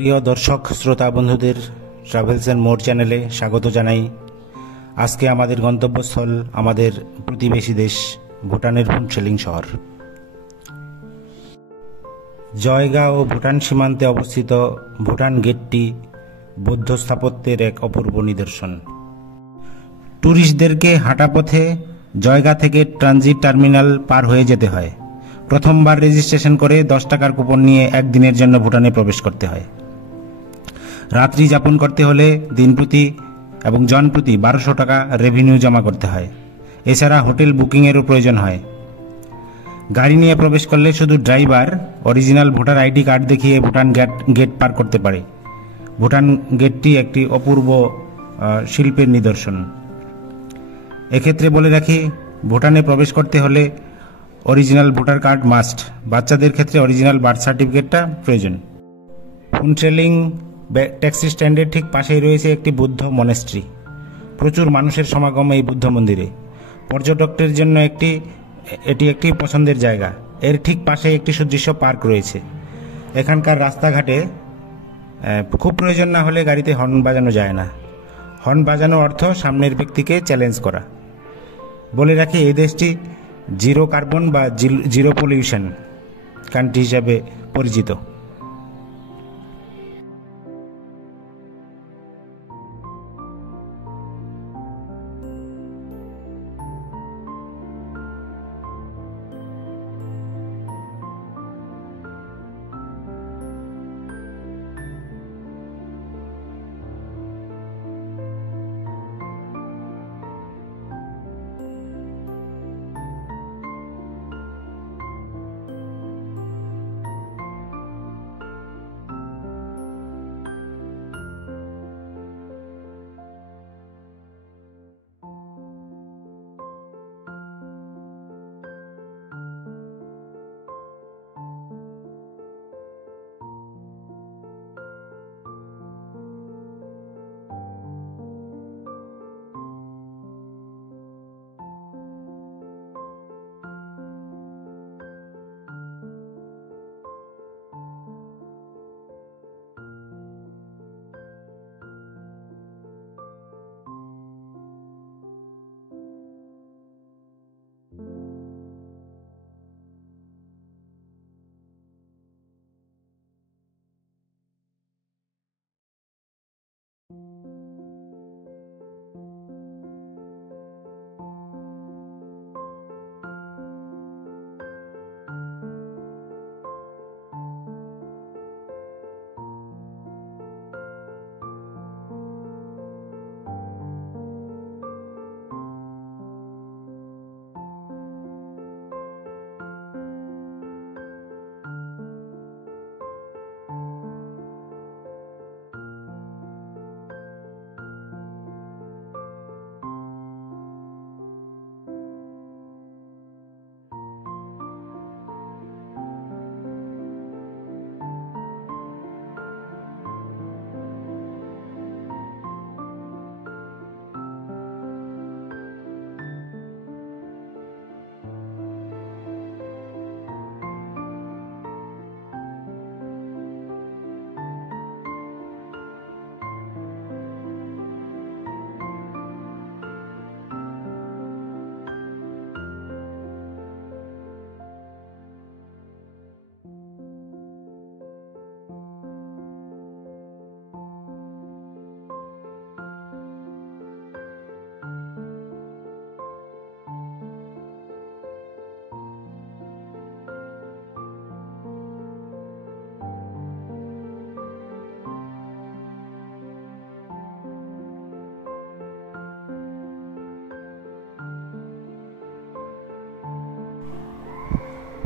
প্রিয় দর্শক শ্রোতা বন্ধুদের ট্রাভেলস অ্যান্ড মোর চ্যানেলে স্বাগত জানাই। আজকে আমাদের গন্তব্যস্থল আমাদের প্রতিবেশী দেশ ভুটানের ফুনচেলিং শহর। জয়গাঁও ও ভুটান সীমান্তে অবস্থিত ভুটান গেটটি বৌদ্ধ স্থাপত্যের এক অপূর্ব নিদর্শন। ট্যুরিস্টদেরকে হাঁটা পথে জয়গাঁ থেকে ট্রানজিট টার্মিনাল পার হয়ে যেতে হয়। প্রথমবার রেজিস্ট্রেশন করে 10 টাকার কুপন নিয়ে একদিনের জন্য ভুটানে প্রবেশ করতে হয়। রাত্রি যাপন করতে হলে দিনপ্রতি এবং জনপ্রতি 1200 টাকা রেভিনিউ জমা করতে হয়। এছাড়া হোটেল বুকিংয়েরও প্রয়োজন হয়। গাড়ি নিয়ে প্রবেশ করলে শুধু driver original voter ID card দেখিয়ে ভুটান গেট পার করতে পারে। ভুটান গেটটি একটি অপূর্ব শিল্পের নিদর্শন। এক্ষেত্রে বলে রাখি, ভুটানে প্রবেশ করতে হলে অরিজিনাল ভোটার কার্ড মাস্ট। বাচ্চাদের ক্ষেত্রে অরিজিনাল বার্থ সার্টিফিকেটটা প্রয়োজন। ফুনচেলিং ট্যাক্সি স্ট্যান্ডের ঠিক পাশেই রয়েছে একটি বুদ্ধ মনেস্ট্রি। প্রচুর মানুষের সমাগম এই বুদ্ধ মন্দিরে। পর্যটকদের জন্য এটি একটি পছন্দের জায়গা। এর ঠিক পাশে একটি সুদৃশ্য পার্ক রয়েছে। এখানকার রাস্তাঘাটে খুব প্রয়োজন না হলে গাড়িতে হর্ন বাজানো যায় না। হর্ন বাজানো অর্থ সামনের ব্যক্তিকে চ্যালেঞ্জ করা। বলে রাখি, এই দেশটি জিরো কার্বন বা জিরো পলিউশন কান্ট্রি হিসাবে পরিচিত।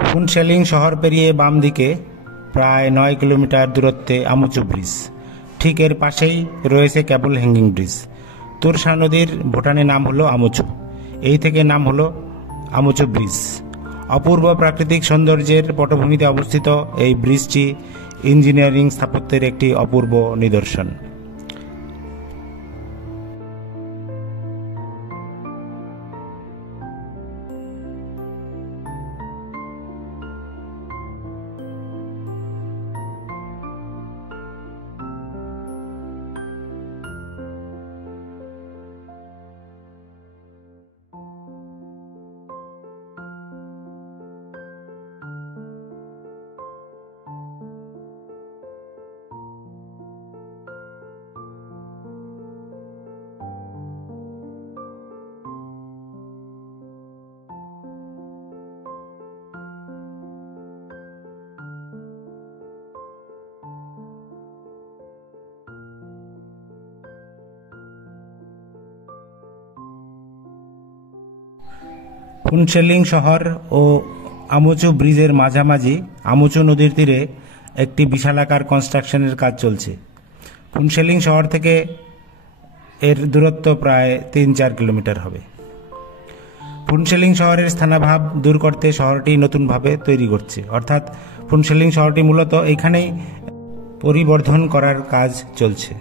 ফুনচেলিং শহর পেরিয়ে বাম দিকে প্রায় 9 কিলোমিটার দূরত্বে আমুচু ব্রিজ। ঠিক এর পাশেই রয়েছে কেবল হ্যাঙ্গিং ব্রিজ। তুরসা নদীর ভুটানে নাম হলো আমুচু। এই থেকে নাম হলো আমুচু ব্রিজ। অপূর্ব প্রাকৃতিক সৌন্দর্যের পটভূমিতে অবস্থিত এই ব্রিজটি ইঞ্জিনিয়ারিং স্থাপত্যের একটি অপূর্ব নিদর্শন। ফুনশেলিং শহর ও আমুচু ব্রিজের মাঝামাঝি আমুচু নদীর তীরে একটি বিশালাকার কনস্ট্রাকশনের কাজ চলছে। ফুনশেলিং শহর থেকে এর দূরত্ব প্রায় 3-4 কিলোমিটার হবে। ফুনশেলিং শহরের স্থানাভাব দূর করতে শহরটি নতুনভাবে তৈরি করছে, অর্থাৎ ফুনশেলিং শহরটি মূলত এখানেই পরিবর্ধন করার কাজ চলছে।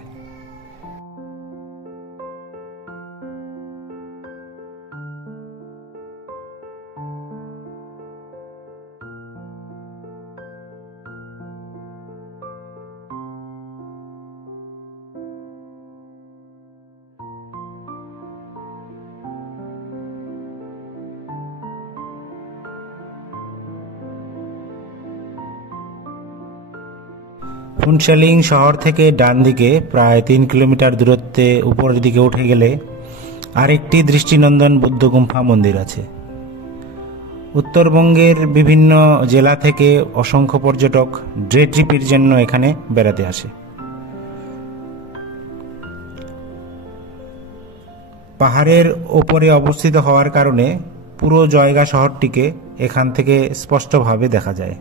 ফুনশেলিং শহর থেকে ডান দিকে প্রায় 3 কিলোমিটার দূরত্বে উপরের দিকে উঠে গেলে আরেকটি দৃষ্টিনন্দন বুদ্ধ গুম্ফা মন্দির আছে। উত্তরবঙ্গের বিভিন্ন জেলা থেকে অসংখ্য পর্যটক ডে ট্রিপের জন্য এখানে বেড়াতে আসে। পাহাড়ের ওপরে অবস্থিত হওয়ার কারণে পুরো জয়গা শহরটিকে এখান থেকে স্পষ্টভাবে দেখা যায়।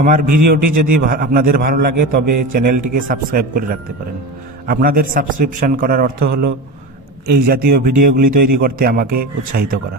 আমার ভিডিওটি যদি আপনাদের ভালো লাগে তবে চ্যানেলটিকে সাবস্ক্রাইব করে রাখতে পারেন। আপনাদের সাবস্ক্রিপশন করার অর্থ হলো এই জাতীয় ভিডিওগুলি তৈরি করতে আমাকে উৎসাহিত করা।